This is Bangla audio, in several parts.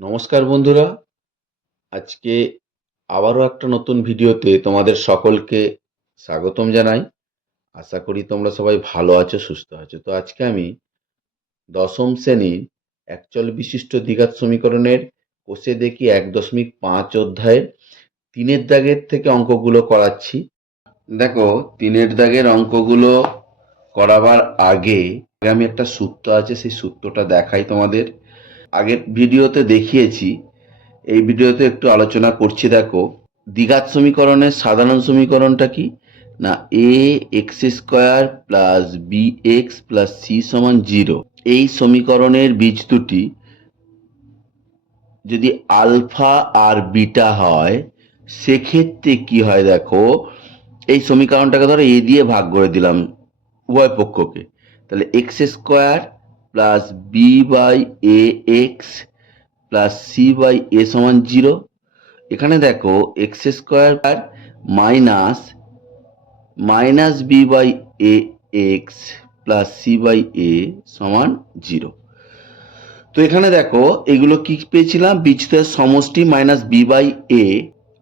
নমস্কার বন্ধুরা, আজকে আবারও একটা নতুন ভিডিওতে তোমাদের সকলকে স্বাগতম জানাই। আশা করি তোমরা সবাই ভালো আছো, সুস্থ আছো। তো আজকে আমি দশম শ্রেণীর একচল বিশিষ্ট দ্বিঘাত সমীকরণের কোষে দেখি 1.5 অধ্যায়ের 3-এর দাগের থেকে অঙ্কগুলো করাচ্ছি। দেখো, 3-এর দাগের অঙ্কগুলো করাবার আগে আমি একটা সূত্র আছে, সেই সূত্রটা দেখাই তোমাদের। আগের ভিডিওতে দেখিয়েছি, এই ভিডিওতে একটু আলোচনা করছি। দেখো, দ্বিঘাত সমীকরণের সাধারণ সমীকরণটা কি না, A X square plus B X plus C সমান 0। এই সমীকরণের বীজ দুটি যদি আলফা আর বিটা হয়, সেক্ষেত্রে কি হয় দেখো, এই সমীকরণটাকে ধরো এ দিয়ে ভাগ করে দিলাম উভয় পক্ষকে, তাহলে X square plus B by A X plus C by A সমান 0। এখানে দেখো X square minus minus B by A X plus C by A সমান 0। তো এখানে দেখো এগুলো কি পেয়েছিলাম, বীজদ্বয়ের সমষ্টি মাইনাস বি বাই এ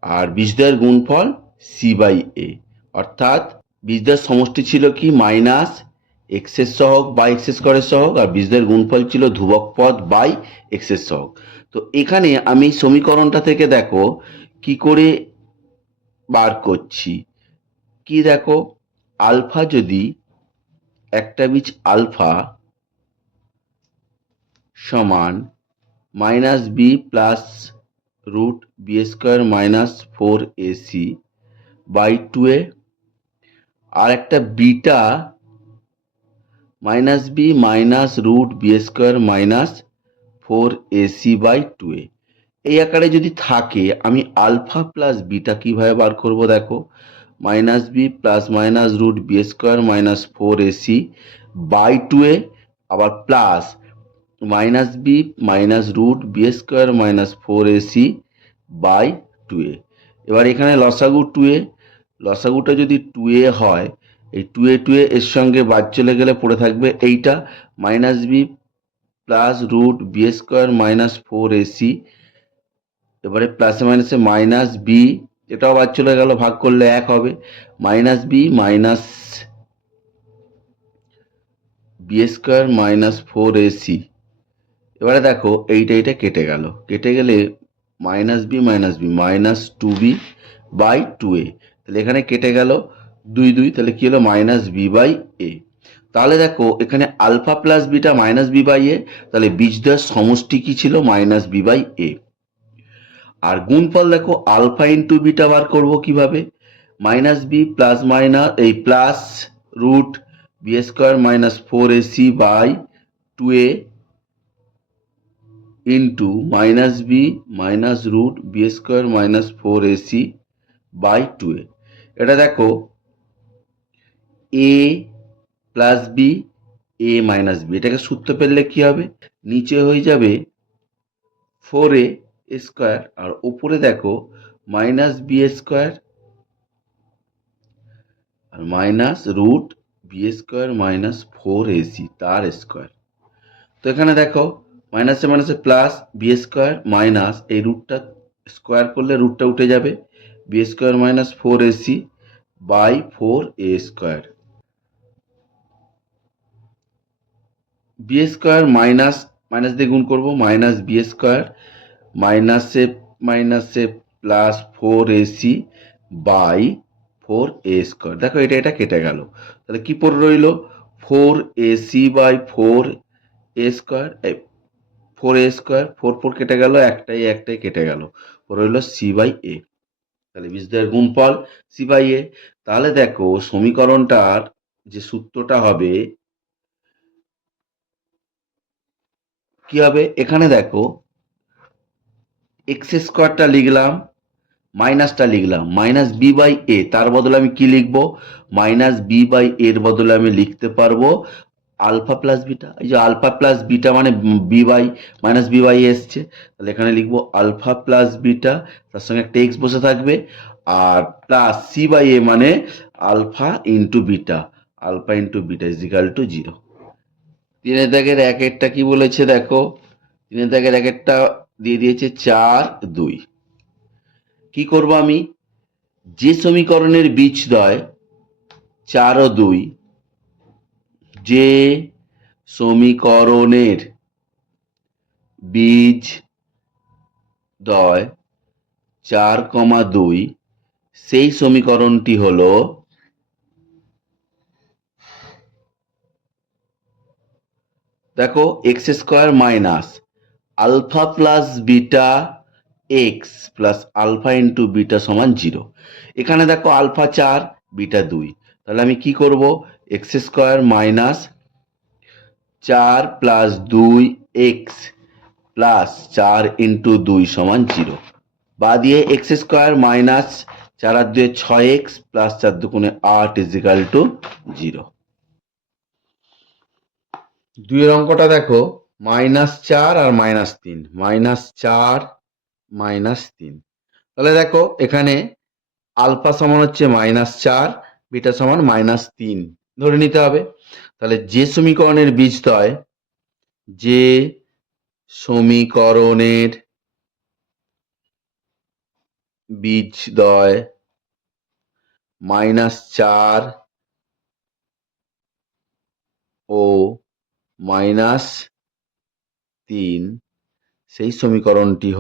আর বীজদ্বয়ের গুণফল সি বাই এ, অর্থাৎ বীজদ্বয়ের সমষ্টি ছিল কি মাইনাস এক্স এর সহগ বাই এক্স স্কোয়ারের সহগ, আর বীজদ্বয়ের গুণফল ছিল ধ্রুবক পদ বাই এক্স এর সহগ। তো এখানে আমি সমীকরণটা থেকে দেখো কি করে বার করছি। কি দেখো, আলফা যদি একটা বীজ আলফা সমান minus B plus root B square minus 4ac by 2a, আর একটা beta minus B minus root B square minus 4ac by 2a, এই আকারে যদি থাকে, আমি আলফা প্লাস বিটা কিভাবে বার করব দেখো, minus B plus minus root B square minus 4ac by 2a, আবার plus minus B minus root B square minus 4ac by 2a। এবার এখানে লসাগু 2a, লসাগুটা যদি 2a হয়, এই 2a এর সঙ্গে বাদ চলে গেলে পড়ে থাকবে এইটা minus B plus root B square minus 4ac, এবারে প্লাসে মাইনাসে মাইনাস বি, এটাও বাদ চলে গেল, ভাগ করলে 1 হবে, minus B minus B square minus 4ac। এবারে দেখো এইটা কেটে গেল, কেটে গেলে minus B minus 2b by 2a, তাহলে এখানে কেটে গেল 2 তাহলে কি হলো মাইনাস বি বাই এ। তাহলে দেখো এখানে alpha plus beta minus B by A, তাহলে বীজদ্বয়ের সমষ্টি কি ছিল মাইনাস বি বাই এ। আর গুণফল দেখো আলফা ইন্টু বিটা বার করবো কিভাবে, মাইনাস বি প্লাস মাইনাস এই plus root B square minus 4ac by 2a into minus B minus root B square minus 4ac by 2a। এটা দেখো A plus B A minus B, এটাকে সূত্র পেলে কি হবে, নিচে হয়ে যাবে 4a স্কোয়ার আর উপরে দেখো মাইনাস বি স্কোয়ার আর minus root B square minus 4ac তার স্কোয়ার। তো এখানে দেখো মাইনাসে মাইনাসে প্লাস বি স্কোয়ার মাইনাস এই রুটটা স্কোয়ার করলে রুটটা উঠে যাবে, B square minus 4ac by 4a square, B square minus minus দিয়ে গুণ করবো, মাইনাস বি স্কোয়ার মাইনাসে মাইনাসে plus 4ac by 4a square. দেখো এটা কেটে গেল, তাহলে কি পড়ে রইল 4ac by 4a square, 4a square 4 কেটে গেল, একটাই কেটে গেল, রইল সি বাই এ। তাহলে বীজদ্বয়ের গুণফল সি বাই এ। তাহলে দেখো সমীকরণটার যে সূত্রটা হবে কি হবে, এখানে দেখো এক্স স্কোয়ারটা লিখলাম, মাইনাসটা লিখলাম মাইনাস বি বাই এ, তার বদলে আমি কি লিখবো, মাইনাস বি বাই এর বদলে আমি লিখতে পারবো আলফা প্লাস বিটা। এই যে আলফা প্লাস বিটা মানে B by minus B by এসছে, তাহলে এখানে লিখবো আলফা প্লাস বিটা, তার সঙ্গে একটা এক্স বসে থাকবে, আর প্লাস সি বাই এ মানে alpha into beta is equal to 0। 3-এর দাগের 1-এরটা কি বলেছে দেখো, 3-এর দাগের 1-এরটা দিয়ে দিয়েছে 4 2। কি করব আমি, যে সমীকরণের বীজদ্বয় 4 ও 2, যে সমীকরণের বীজদ্বয় 4,2, সেই সমীকরণটি হলো দেখো X square minus alpha plus beta X plus alpha into beta সমান 0। এখানে দেখো আলফা 4 বিটা 2, তাহলে আমি কি করব, x square minus 4 plus 2 x plus 4 into 2 সমান 0, বা দিয়ে এক্স স্কোয়ার মাইনাস 4 আর 2 6x প্লাস 4 দুগুণে 8 ইজিক্যাল টু 0। দুইয়ের অঙ্কটা দেখো -4 আর -3, -4 -3, তাহলে দেখো এখানে আলফা সমান হচ্ছে -4, বিটা সমান -3 ধরে নিতে হবে। তাহলে যে সমীকরণের বীজদ্বয়, যে সমীকরণের বীজদ্বয় -4 ও -3, সেই সমীকরণটি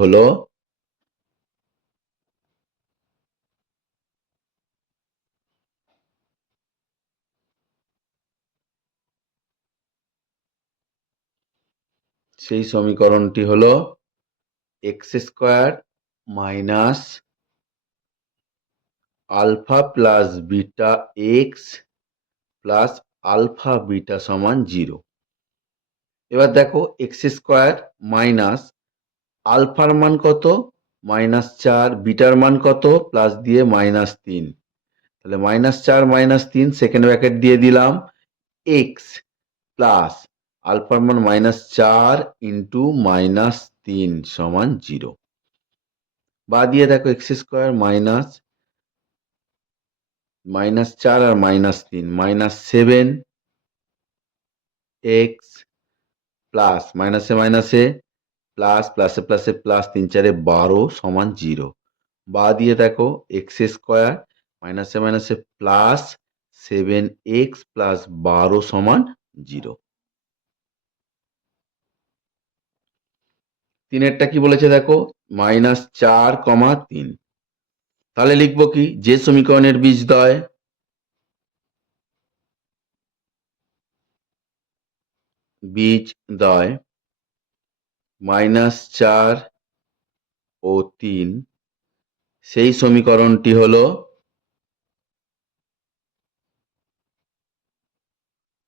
হলো X square minus alpha plus beta X plus alpha beta সমান 0। এবার দেখো এক্স স্কোয়ার মাইনাস আলফার মান কত, -4, বিটার মান কত, প্লাস দিয়ে -3, তাহলে -4 -3 সেকেন্ড ব্র্যাকেট দিয়ে দিলাম, এক্স প্লাস আলফার মান -4 ইন্টু -3 সমান 0, বা দিয়ে দেখো এক্স স্কোয়ার মাইনাস -4 আর -3 -7 এক্স প্লাস মাইনাসে মাইনাসে প্লাস প্লাসে প্লাসে প্লাস 3 4 12 সমান 0, বা দিয়ে দেখো এক্স স্কোয়ার মাইনাসে মাইনাসে প্লাস 7x প্লাস 12 সমান 0। তিনেরটা কি বলেছে দেখো -4,3, তাহলে লিখবো কি, যে সমীকরণের বীজদ্বয় -4 ও 3, সেই সমীকরণটি হলো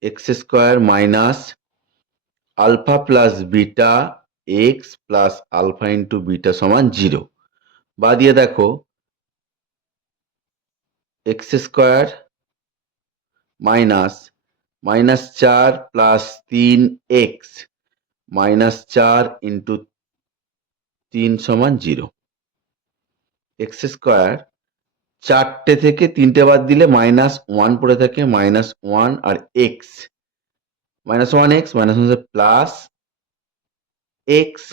X square minus alpha plus beta X plus alpha into beta সমান 0, বা দিয়ে দেখো X square minus -4 plus 3x -4 into 3 সমান 0। এক্স স্কোয়ার 4টে থেকে 3টে বাদ দিলে -1 পড়ে থাকে, -1 আর এক্স -1x প্লাস এক্স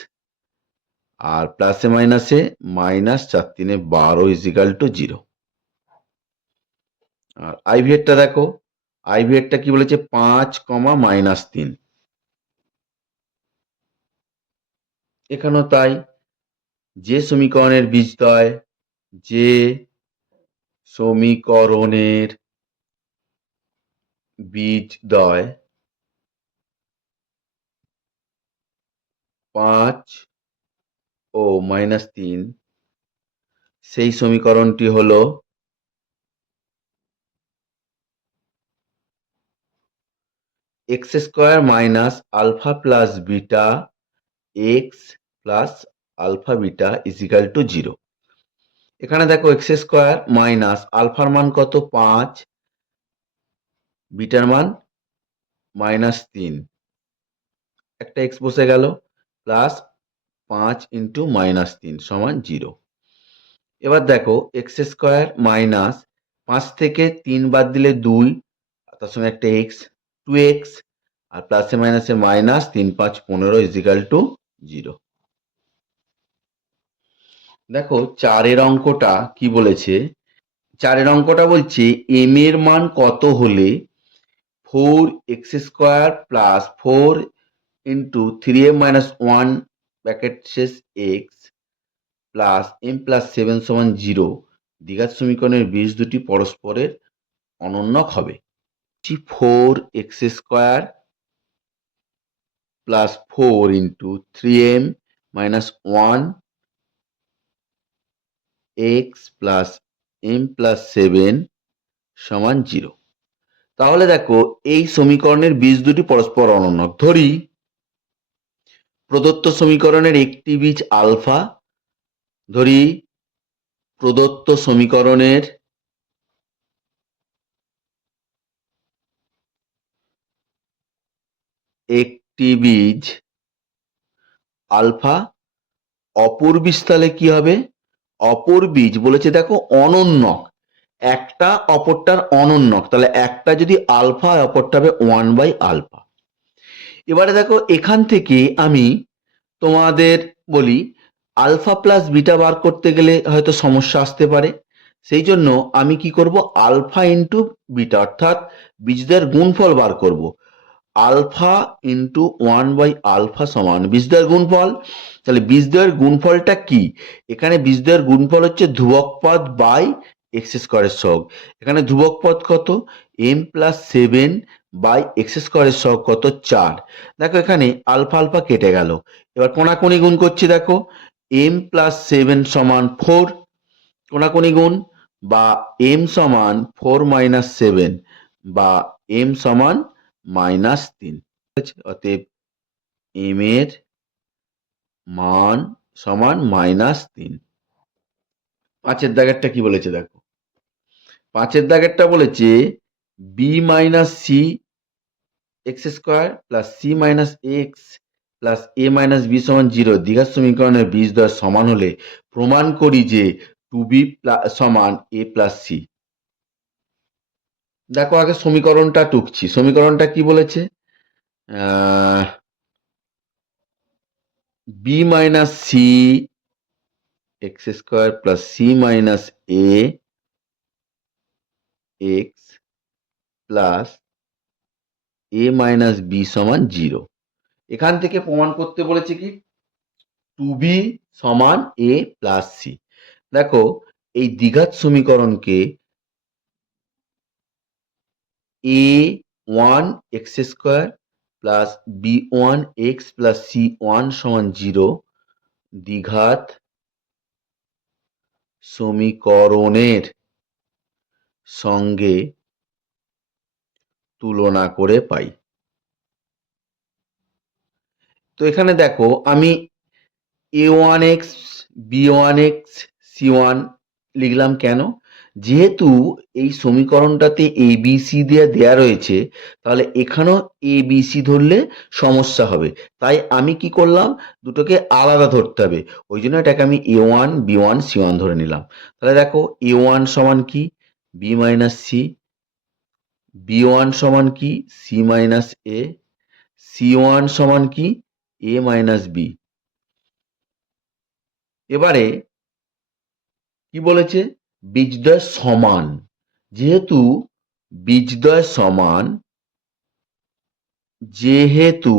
আর প্লাসে মাইনাসে -4 3 12 ইজিক্যাল টু 0। আর আইভিএরটা দেখো, আইভিএরটা কি বলেছে 5, -3, এখানেও তাই, যে সমীকরণের বীজদ্বয়, যে সমীকরণের বীজদ্বয় 5 ও -3, সেই সমীকরণটি হলো X square minus alpha plus beta X plus alpha beta is equal to 0। এখানে দেখো এক্স স্কোয়ার মাইনাস আলফার মান কত 5, বিটার মান -3, একটা এক্স বসে গেল, প্লাস 5 ইন্টু -3 সমান 0। এবার দেখো এক্স স্কোয়ার মাইনাস 5 থেকে 3 বাদ দিলে 2, তার সঙ্গে একটা এক্স 2x আর প্লাসে মাইনাসে -3 5 15 ইজিক্যাল টু 0। দেখো চারের অঙ্কটা কি বলেছে, চারের অঙ্কটা বলছে এম এর মান কত হলে 4x² প্লাস 4 × 3m - 1 ব্র্যাকেট শেষ এক্স প্লাস এম প্লাস 7 সমান 0 দ্বিঘাত সমীকরণের বীজ দুটি পরস্পরের অনন্যক হবে। 4x² plus 4 × 3m - 1 X plus M plus 7 সমান 0। তাহলে দেখো এই সমীকরণের বীজ দুটি পরস্পর অনন্যক। ধরি প্রদত্ত সমীকরণের একটি বীজ আলফা, ধরি প্রদত্ত সমীকরণের একটি বীজ আলফা, অপর বীজ তাহলে কি হবে, অপর বীজ বলেছে দেখো অনন্যক, একটা অপরটার অনন্যক, তাহলে একটা যদি আলফা হয় অপরটা হবে 1/α। এবারে দেখো এখান থেকে আমি তোমাদের বলি আলফা প্লাস বিটা বার করতে গেলে হয়তো সমস্যা আসতে পারে, সেই জন্য আমি কি করব, আলফা ইন্টু বিটা অর্থাৎ বীজদের গুণফল বার করব। আলফা ইন্টু 1/α সমান বীজদ্বয়ের গুণফল। তাহলে বীজদ্বয়ের গুণফলটা কি, এখানে বীজদ্বয়ের গুণফল হচ্ছে ধ্রুবক পদ বাই x² সহগ। এখানে ধ্রুবক পদ কত, m প্লাস 7 বাই x² সহগ কত 4। দেখো এখানে আলফা আলফা কেটে গেল, এবার কোনাকুনি গুণ করছি, দেখো m প্লাস 7 সমান 4, কোনাকুনি গুণ, বা m সমান 4 - 7 বা m সমান -3। অতএব m এর মান সমান -3। পাঁচের দাগেরটা কি বলেছে দেখো, পাঁচের দাগেরটা বলেছে b - c x² plus c - x plus a - b সমান 0 দ্বিঘাত সমীকরণের বীজদ্বয় সমান হলে প্রমাণ করি যে 2b সমান a প্লাস c। দেখো আগে সমীকরণটা টুকছি, সমীকরণটা কি বলেছে, b - c x² plus c - a x plus a - b সমান 0। এখান থেকে প্রমাণ করতে বলেছে কি 2b সমান a প্লাস c। দেখো এই দ্বিঘাত সমীকরণকে a1x² plus b1x plus c1 সমান 0 দ্বিঘাত সমীকরণের সঙ্গে তুলনা করে পাই। তো এখানে দেখো আমি a1x b1x c1 লিখলাম কেন, যেহেতু এই সমীকরণটাতে abc দিয়ে দেয়া রয়েছে, তাহলে এখানেও abc ধরলে সমস্যা হবে, তাই আমি কি করলাম, দুটোকে আলাদা ধরতে হবে, ওই জন্য এটাকে আমি a1 b1 c1 ধরে নিলাম। তাহলে দেখো a1 সমান কি b - c, b1 সমান কি c - a, c1 সমান কি a - b। এবারে কি বলেছে, বীজদ্বয় সমান, যেহেতু বীজদ্বয় সমান, যেহেতু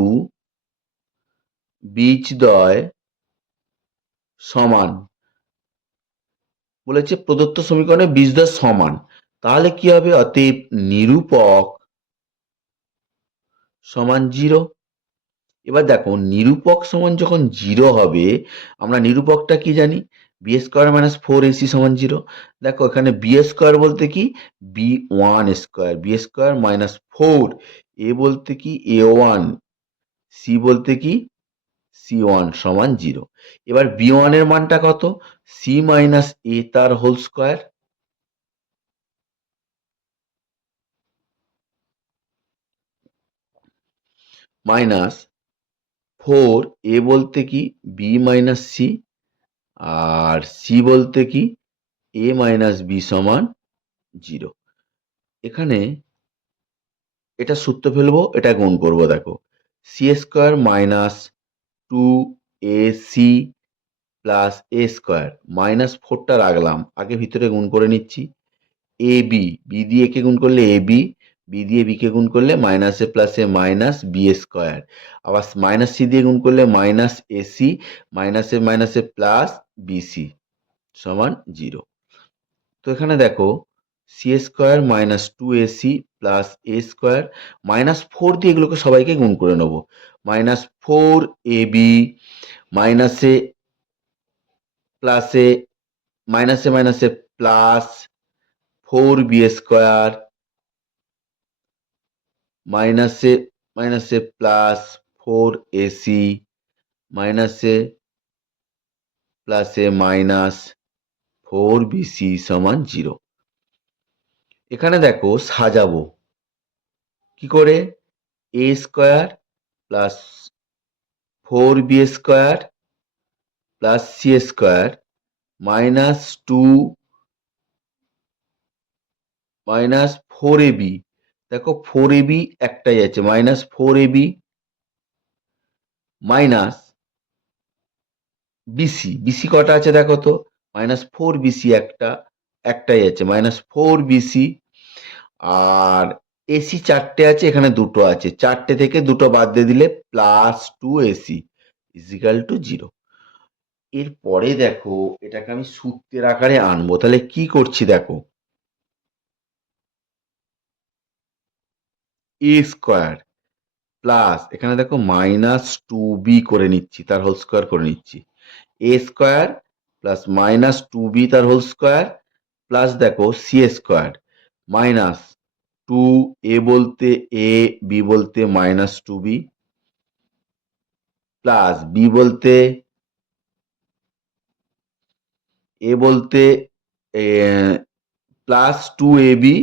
বীজদ্বয় সমান বলেছে প্রদত্ত সমীকরণে বীজদ্বয় সমান, তাহলে কি হবে, অতএব নিরূপক সমান 0। এবার দেখো নিরূপক সমান যখন 0 হবে, আমরা নিরূপকটা কি জানি, b² - 4ac সমান 0। দেখো এখানে b² বলতে কি b1² b² - 4, a বলতে কি a1, c বলতে কি c1 সমান 0। এবার b1 এর মানটা কত, c - a তার হোল স্কয়ার মাইনাস 4, a বলতে কি b - c আর c বলতে কি a - b সমান 0। এখানে এটা সূত্র ফেলবো, এটা গুণ করবো, দেখো c² - 2ac plus A square, minus ফোরটা রাখলাম, আগে ভিতরে গুণ করে নিচ্ছি। এ বি, বি দিয়ে একে গুণ করলে এ বি, বি দিয়ে বিকে গুণ করলে minus A plus A minus B square, আবার মাইনাস সি দিয়ে গুণ করলে minus AC, minus A plus BC সমান 0। তো এখানে দেখো C square minus two AC plus A square, minus four দিয়ে এগুলোকে সবাইকে গুণ করে নেবো। মাইনাস ফোর এ বি মাইনাসে প্লাসে মাইনাসে প্লাস ফোর বি স্কোয়ার মাইনাসে প্লাস ফোর এসি মাইনাসে প্লাসে মাইনাস ফোর বিসি সমান 0। এখানে দেখো সাজাবো কি করে, A square plus four B square plus C square minus two minus four A B, দেখো ফোর এ বি একটাই আছে, minus four A B minus BC, BC কটা আছে দেখো তো, মাইনাস ফোর বিসি একটাই আছে, মাইনাস ফোর বিসি। আর এসি চারটে আছে, এখানে দুটো আছে, চারটে থেকে দুটো বাদ দিয়ে দিলে plus two AC is equal to 0। এরপরে দেখো এটাকে আমি সূত্রের আকারে আনবো, তাহলে কি করছি দেখো, এ স্কোয়ার প্লাস এখানে দেখো মাইনাস টু বি করে নিচ্ছি, তার হোল স্কোয়ার করে নিচ্ছি, A square plus minus two B তার হোল স্কোয়ার প্লাস দেখো C square minus two A বলতে এ, বি বলতে minus two B plus B বলতে এ বলতে plus two A B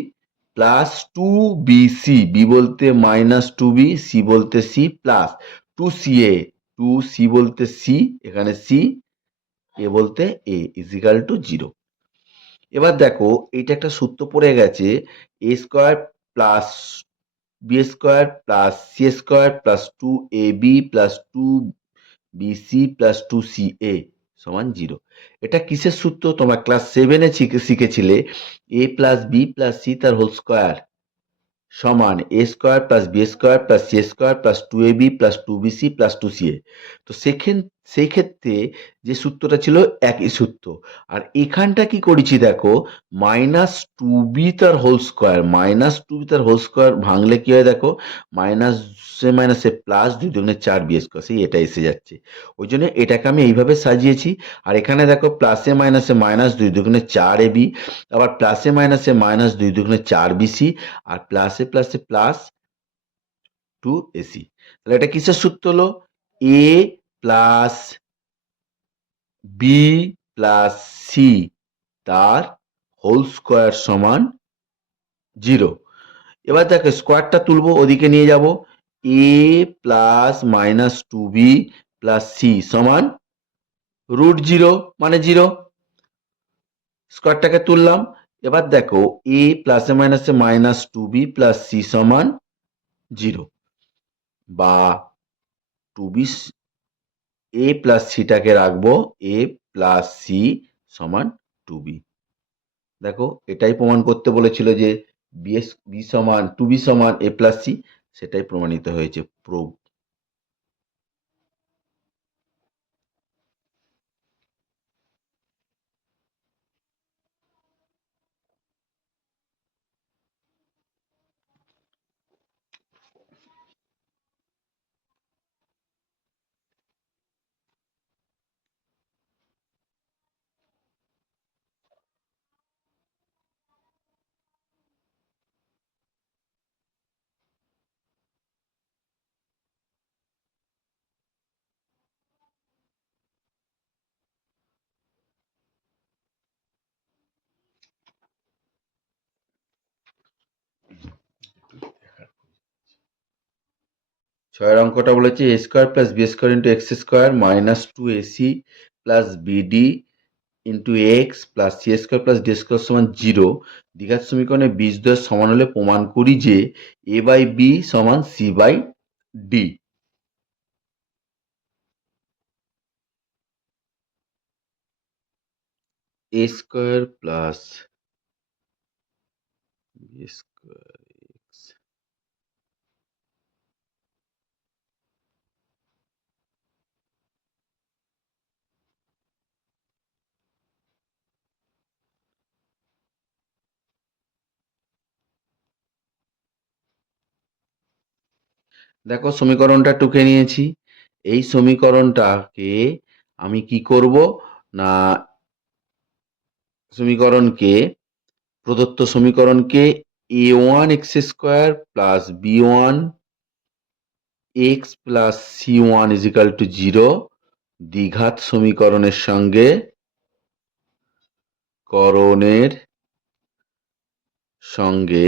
plus two B C, B বলতে মাইনাস টু বি, সি বলতে C plus two C A, two C বলতে সি, এখানে সি, এ বলতে এ ইজিক্যাল টু 0। এবার দেখো এইটা একটা সূত্র পড়ে গেছে, A square plus B square plus C square plus two A B plus two B C plus two C A সমান 0। এটা কিসের সূত্র তোমরা ক্লাস 7-এ শিখেছিলে, A plus B plus C তার হোল স্কোয়ার সমান A square plus B square plus C square plus two A B plus two B C plus two C A. তো সেই ক্ষেত্রে যে সূত্রটা ছিল একই সূত্র, আর এখানটা কি করেছি দেখো, মাইনাস টু বি তার whole square, minus two B তার হোল স্কোয়ার ভাঙলে কি হয় দেখো, মাইনাসে প্লাস দুই দুগুণে চার বি স্কোয়ার, সেই এটা এসে যাচ্ছে, ওই জন্য এটাকে আমি এইভাবে সাজিয়েছি। আর এখানে দেখো প্লাসে মাইনাসে মাইনাস দুই দুগুণে চার এ বি, আবার প্লাসে মাইনাসে মাইনাস দুই দুগুণে চার বিসি, আর প্লাসে প্লাস টু এসি। তাহলে এটা কিসের সূত্র হলো, A plus B plus C তার হোল স্কোয়ার সমান 0। এবার দেখো স্কোয়ারটা তুলবো, ওদিকে নিয়ে যাব, A plus minus two B plus C সমান রুট 0 মানে 0, স্কোয়ারটাকে তুললাম। এবার দেখো এ প্লাসে মাইনাসে minus two B plus C সমান 0, বা টু বি, এ প্লাস সিটাকে রাখবো এ প্লাস সি সমান টু বি। দেখো এটাই প্রমাণ করতে বলেছিল যে বি সমান টু বি সমান এ প্লাস সি, সেটাই প্রমাণিত হয়েছে, প্রুভ। ছয়ের অঙ্কটা বলেছে A square plus B square into X square minus two AC plus BD into X plus C square plus D square সমান 0। দ্বিঘাত সমীকরণে বীজদ্বয় সমান হলে প্রমাণ করি যে এ বাই বি সমান C by D. A square plus B square X. দেখো সমীকরণটা টুকে নিয়েছি। এই সমীকরণটাকে আমি কি করব না, সমীকরণকে প্রদত্ত সমীকরণকে A one X square plus B one X plus C one is equal to zero দ্বিঘাত সমীকরণের সঙ্গে করণের সঙ্গে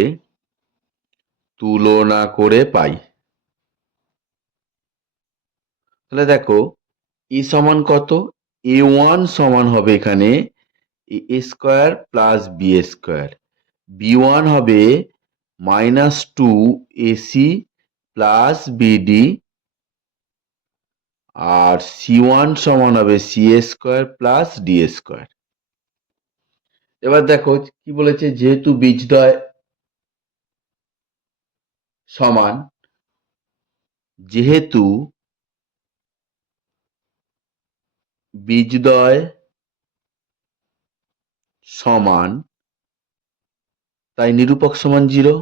তুলনা করে পাই। তাহলে দেখো এ সমান কত, এ ওয়ান সমান হবে এখানে A square plus B square, B one হবে minus two AC plus BD, আর সি ওয়ান সমান হবে C square plus D square. এবার দেখো কি বলেছে, যেহেতু বীজদ্বয় সমান, যেহেতু বীজদ্বয় সমান তাই নিরূপক সমান জিরো।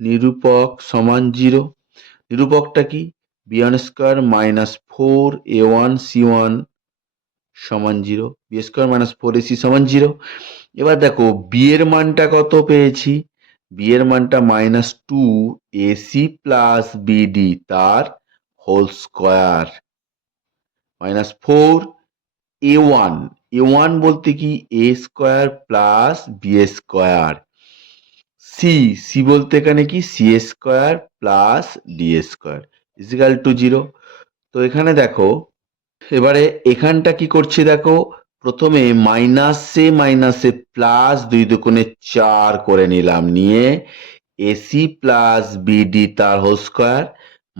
নিরূপক সমান জিরো। নিরূপকটা কি, B one square minus four A one C one সমান zero, B square minus four AC সমান জিরো। এবার দেখো বি এর মানটা কত পেয়েছি, বি এর মানটা minus two AC plus BD তার whole square minus four A one, A one বলতে কি A square plus B square, C, C বলতে এখানে কি C square plus D square is equal to zero. তো এখানে দেখো এবারে এখানটা কি করছি দেখো, প্রথমে মাইনাসে মাইনাসে প্লাস দুই দুগুণে চার করে নিলাম, নিয়ে এসি প্লাস বিডি তার হোল স্কোয়ার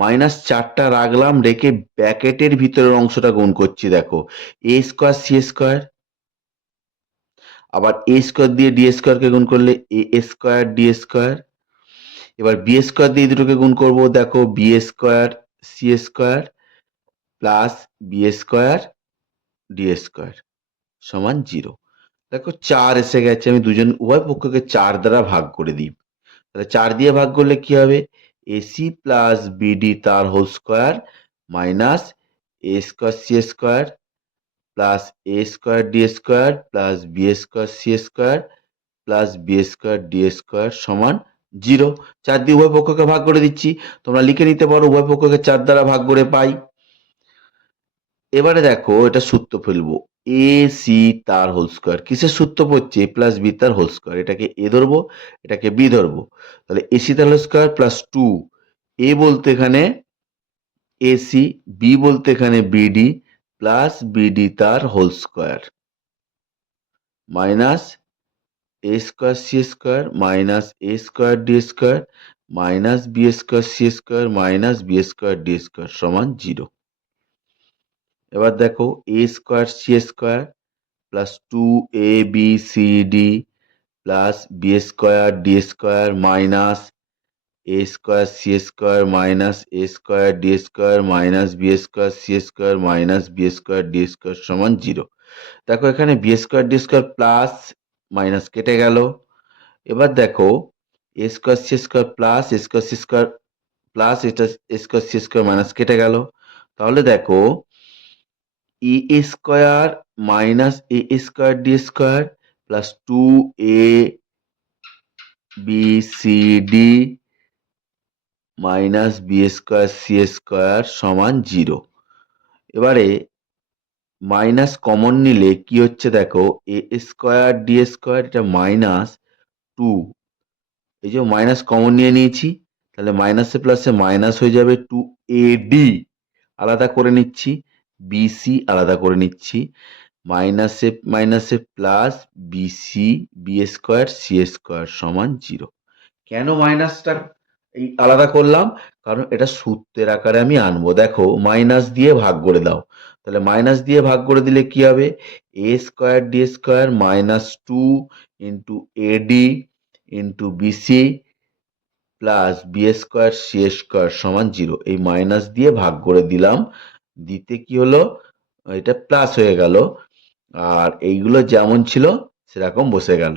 মাইনাস চারটা রাখলাম, রেখে ব্র্যাকেটের ভিতরের অংশটা গুণ করছি। দেখো এ স্কোয়ার সি স্কোয়ার, আবার এ স্কোয়ার দিয়ে ডি স্কোয়ারকে গুণ করলে এ স্কোয়ার ডি স্কোয়ার। এবার বি স্কোয়ার দিয়ে দুটোকে গুণ করব, দেখো B square C square plus B square D square সমান জিরো। দেখো চার এসে গেছে, আমি দুজন উভয় পক্ষকে চার দ্বারা ভাগ করে দিই। তাহলে চার দিয়ে ভাগ করলে কি হবে, এসি প্লাস বিডি তার whole square minus A square C square plus A square D square plus B square C square plus B square D square সমান জিরো। চার দিয়ে উভয় পক্ষকে ভাগ করে দিচ্ছি, তোমরা লিখে নিতে পারো উভয় পক্ষকে চার দ্বারা ভাগ করে পাই। এবারে দেখো এটা সূত্র ফেলবো, এ সি তার হোল স্কোয়ার, কিসের সূত্র পড়ছে, এ প্লাস বি তার হোল স্কোয়ার, এটাকে এ ধরবো এটাকে বি ধরবো। তাহলে এসি তার whole square plus two, A বলতে এখানে এসি, বি বলতে এখানে বিডি প্লাস বিডি তার whole square minus A square C square minus A square D square minus B square C square minus B square D square সমান জিরো। এবার দেখো A square C square plus two A B C D plus B square D square minus A square C square minus A square D square minus B square C square minus B square D square সমান জিরো। দেখো এখানে B square D square plus minus কেটে গেল। এবার দেখো A square C square plus A square C square plus এটা A square C square minus কেটে গেল। তাহলে দেখো A square minus A square D square plus two A B C D minus B square C square সমান জিরো। এবারে মাইনাস কমন নিলে কি হচ্ছে দেখো, এ স্কোয়ার ডি স্কোয়ার এটা মাইনাস টু, এই যে মাইনাস কমন নিয়ে নিয়েছি, তাহলে মাইনাসে প্লাসে মাইনাস হয়ে যাবে, টু এ ডি আলাদা করে নিচ্ছি, বিসি আলাদা করে নিচ্ছি, মাইনাসে মাইনাসে plus BC B square C square সমান জিরো। কেন মাইনাসটা এই আলাদা করলাম কারণ এটা সূত্রের আকারে আমি আনবো। দেখো মাইনাস দিয়ে ভাগ করে দাও, তাহলে মাইনাস দিয়ে ভাগ করে দিলে কি হবে, A square D square minus two into AD into BC plus B square C square সমান জিরো। এই মাইনাস দিয়ে ভাগ করে দিলাম, দিতে কি হলো, এটা প্লাস হয়ে গেল, আর এইগুলো যেমন ছিল সেরকম বসে গেল।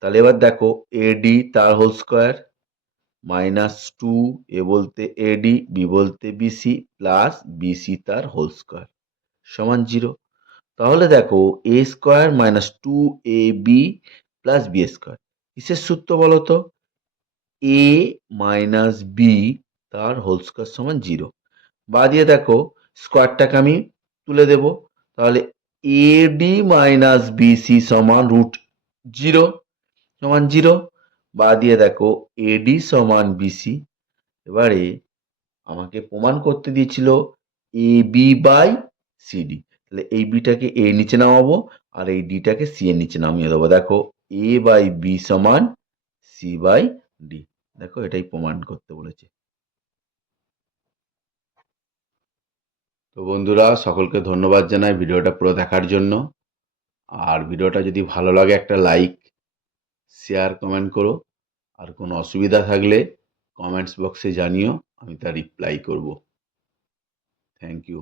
তাহলে এবার দেখো এডি তার whole square minus two, A বলতে এডি বি বলতে বিসি প্লাস বিসি তার হোল স্কোয়ার সমান জিরো। তাহলে দেখো A square minus two A B plus B square কিসের সূত্র বলো তো, এ মাইনাস বি তার হোল স্কোয়ার সমান জিরো। বা দিয়ে দেখো স্কোয়ারটাকে আমি তুলে দেব, তাহলে এডি মাইনাস বিসি সমান রুট জিরো সমান জিরো। বা দিয়ে দেখো এডি সমান বিসি। এবারে আমাকে প্রমাণ করতে দিয়েছিল এ বি বাই সিডি, তাহলে এই বিটাকে এ নিচে নামাবো আর এই ডিটাকে সি এর নিচে নামিয়ে দেবো। দেখো এ বাই বি সমান সি বাই ডি, দেখো এটাই প্রমাণ করতে বলেছে। তো বন্ধুরা সকলকে ধন্যবাদ জানাই ভিডিওটা পুরো দেখার জন্য। আর ভিডিওটা যদি ভালো লাগে একটা লাইক শেয়ার কমেন্ট করো, আর কোনো অসুবিধা থাকলে কমেন্টস বক্সে জানিও, আমি তার রিপ্লাই করব। Thank you.